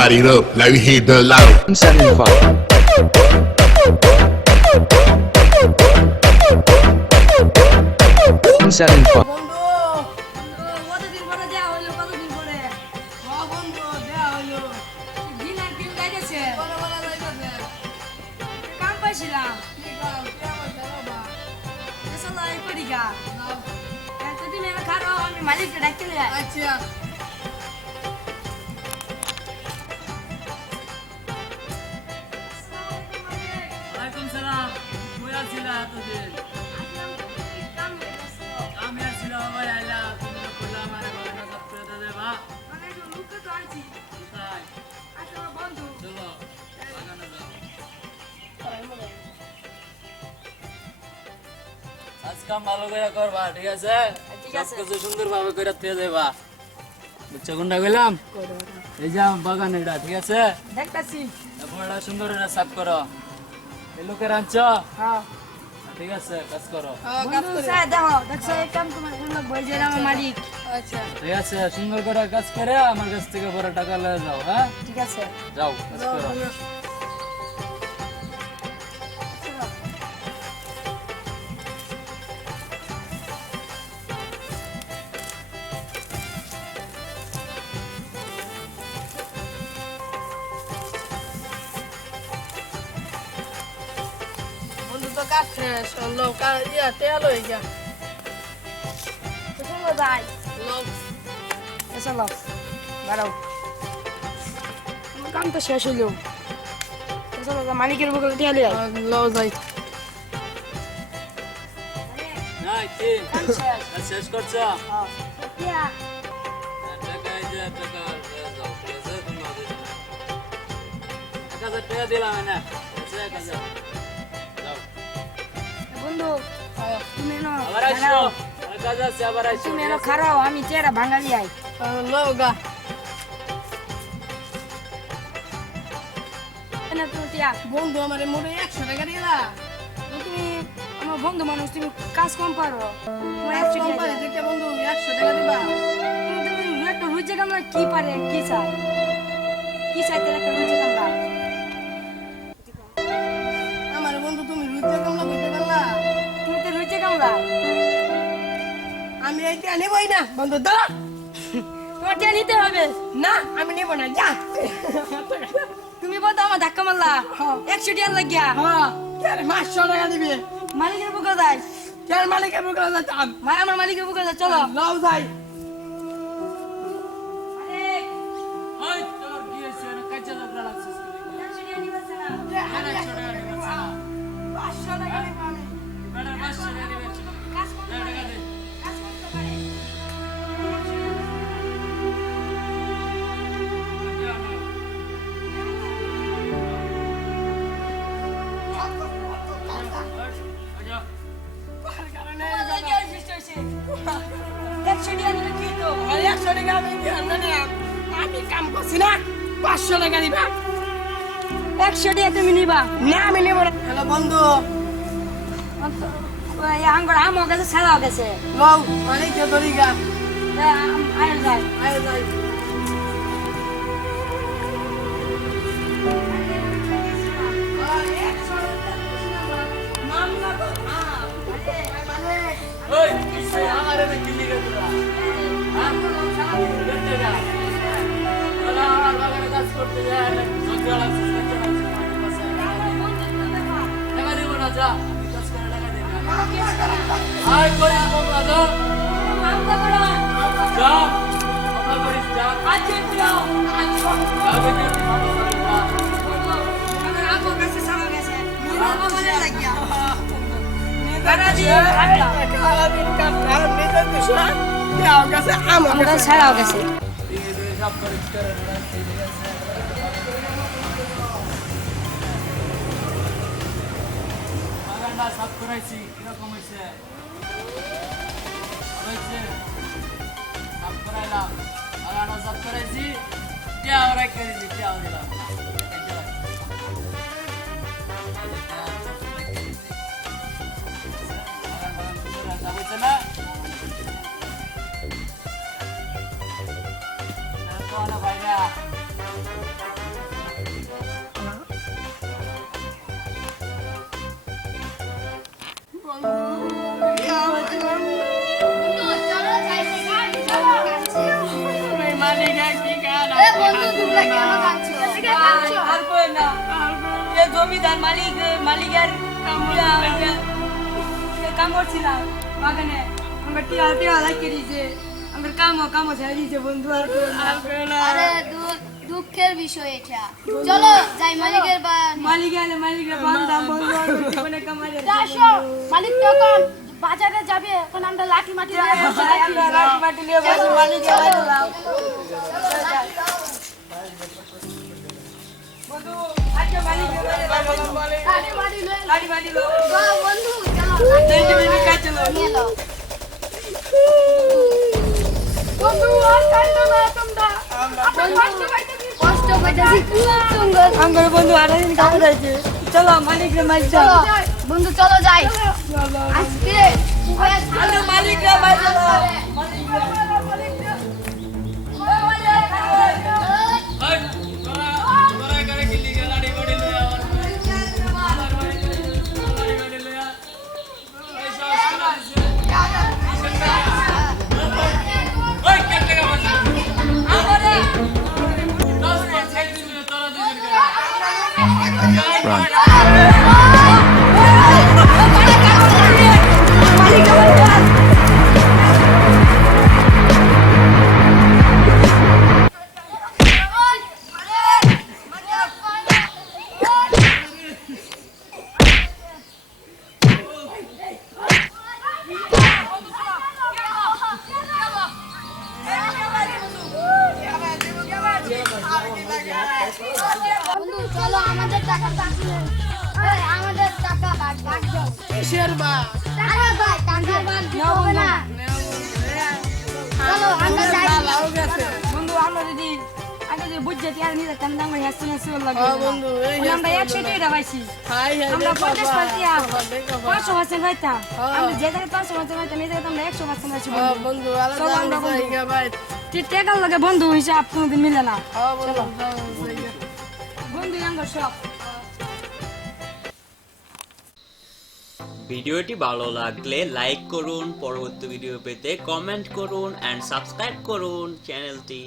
body up like we hit the lotto. 75. বন্ধু কতদিন পরে দেয়া হইলো কতদিন পরে বন্ধু দেয়া হইলো দিন আর দিন যাইতেছে বড় বড় যাইতেছে কাম পাইছিলাম কি কাম কেমন বাবা এসলা এই করি গা এতদিন এনে খারো আমি মালিককে ডাকতে আচ্ছা ওয়ালাইকুম সালাম কই আছিলা এতদিন আমি আসছিলাম ভাই আইলা তুমি কইলা আমারে ঘরে না সব করে দেবা মানে লুকে তো আছি তাই আচ্ছা বন্ধু চলো বাগানে যাও আজ কাম ভালো করে করবা ঠিক আছে ঠিক আছে। সব কিছু সুন্দর ভাবে করে দিয়ে দেবা বুঝছো কোনটা কইলাম এই যে আমার বাগান এটা ঠিক আছে দেখতাছি তারপর সুন্দর করে সাফ করো এই লোকের আনছ হ্যাঁ ঠিক আছে কাজ করো বন্ধু স্যার দেখো দেখছো এই কাম তোমার জন্য বইছে আমার মালিক আচ্ছা ঠিক আছে সুন্দর করে কাজ করে আমার কাছ থেকে বড় টাকা লয়ে যাও হ্যাঁ ঠিক আছে যাও কাজ করো বন্ধু তো কাজ শেষ লোক তেল হয়ে গিয়া চলো যাই লোক চলো বাড়াও আমার কাম তো শেষ হইলো চলো মালিকের বগলে টিয়া লিয়ে লোক যাই না কি কাম শেষ কাজ শেষ করছো হ্যাঁ টিয়া টাকা এই যে টাকা লয়ে যাও ঠিক আছে তুমি ওদের জন্য 1000 টাকা দিলাম না ঠিক আছে যাও বন্ধু তুমি না আবার আসো আর কাজ আছে আবার আসো তুমি না খারাও আমি চেরা ভাঙালি আই লোক গা না তুমি টিয়া বন্ধু আমার মোটে 100 টাকা দিয়ে দা তুমি আমার বন্ধু মানুষ তুমি কাজ কম পারো তোমার কাজ একশো কম পারে দেখে বন্ধু 100 টাকা দিবা তুমি একটা রুচে কামলা কি পারে কি চাই কি চাইতে একটা রুচে কামলা আমার বন্ধু তুমি রুইতে কামলা কইতে পারলা তুমি তো রুচে কামলা আমি এইটা নেবই না বন্ধু দাঁড়া তোমার টিয়া নিতে হবে না আমি নেব না যা তুমি বলতো আমার ধাক্কা মারলা 100 টিয়া লাগিয়া হ্যাঁ কেন 500 টাকা দিবি মালিকের বুকে যাই কেন মালিকের বুকে যাতাম ভাই আমার মালিকের বুকে যাই চলো লাও যাই মালিক, ওই তোর কি হইছে না কাজে লাগলা লাগছিস 100 টিয়া নিবেছে না। 100 টাকা দিবেন না 500 টাকা দিব আমি ম্যাডাম 500 টাকা দিবেন কাজ করতে টাকা পারে, দে কাজ করতে পারে। তোমার কি সৃষ্টি হয়েছে? 100 টিয়া নিলে কি হতো? আর 100 টাকা আমি দিয়ে আমি কাম করছি না 500 টাকা দিবা 100 টিয়া তুমি নিবা না আমি নেব না হ্যালো বন্ধু আঙ্গুর আমার কাছে ছাড়াও গেছে লও মালিকের দরিগা আয় যায় আয় যাই ওই আমারে না কিলি গেছরা হ্যাঁ দেখতে যা ওলা আমার বাগানে কাজ করতে যায় সকাল লাগছিস কাজ লাগছিস আমার পাশে টাকা দিব না যা আমি কাজ করে টাকা দিই না আয় করিস বাবা যা যা বাবা করিস যা যা দেখে ভালো করে যা ছাড়াও গেছে সব পরিষ্কার বাগানটা সাফ করাইছি কিরকম হয়েছে সাফ করাইলাম বাগানটা সাফ করাইছি টিয়া ওরাই করেছি টিয়াও দিলাম বুঝছে না ভাইরা বন্ধু তোমরা কেন কাঁদছো? আর কই না এ জমিদার মালিকের কাম করছিলাম বাগানে আমরা টিয়া লাগিয়ে দিয়েছে আমার কাম ছেড়ে দিয়েছে বন্ধু আর কই না আরে দুঃখের বিষয় এটা। চলো যাই মালিকের মালিকের বান্দাম বন্ধু আর জীবনে কামাই আসো। মালিক তখন বাজারে যাবে, এখন আমরা লাঠি মাটি নিয়ে বসে আছি। আমরা রাত মাটি নিয়ে বসে মালিকের বাড়িলাম বন্ধু আজকে মালিকের বাড়িলাম লাঠি মাটি লয়ে লাড়ি মাটি লো চলো বন্ধু, চলো দেখতে দেখতে কাজ চলো নিয়ে নাও। বন্ধু আর কাঁদো না তোমরা। কষ্ট পাইতেছি খুব সুন্দর। আমার বন্ধু আড়াই দিন কামে যাইছে চলো মালিকের মাঝ চলো বন্ধু, চলো যাই আজকে আমরা মালিকের মাঝ চলো ওই তোরা করে কিলি গাড়ি বডি লয়া আমার বাড়ি গাড়ি লয়া পয়সা ওই কত টাকা বলছিস আমারে 10 টাকা ছেড়ে দিবি তোরা দুজন বন্ধু চলো আমাদের টাকা বাকি নেই। এই, আমাদের টাকা ভাগ দাও। কিসের বা টাকা ভাগ, টাকার ভাগ দিতে হবে না। চলো আমরা যাই। লাউ গেছে বন্ধু আমরা যদি আগে যদি বুঝতে টিয়া নিয়ে যেতাম আমরা হেসে হেসে লাগবে বন্ধু এই আমরা 100 টাকা পাইছি হাই হাই আমরা 50% টিয়া দেখো 500% পাইতাম আমরা যে জায়গায় 500% পাইতাম এই জায়গায় আমরা 100% পাইছি বন্ধু চলো আমরা আলাদা বন্ধু। জায়গা ভাই ঠিক টাকার লাগে বন্ধু হিসাব কোনোদিন মিলে না বন্ধু বন্ধু আমার সব ভিডিওটি ভালো লাগলে লাইক করুন, পরবর্তী ভিডিও পেতে কমেন্ট করুন এন্ড সাবস্ক্রাইব করুন চ্যানেলটি।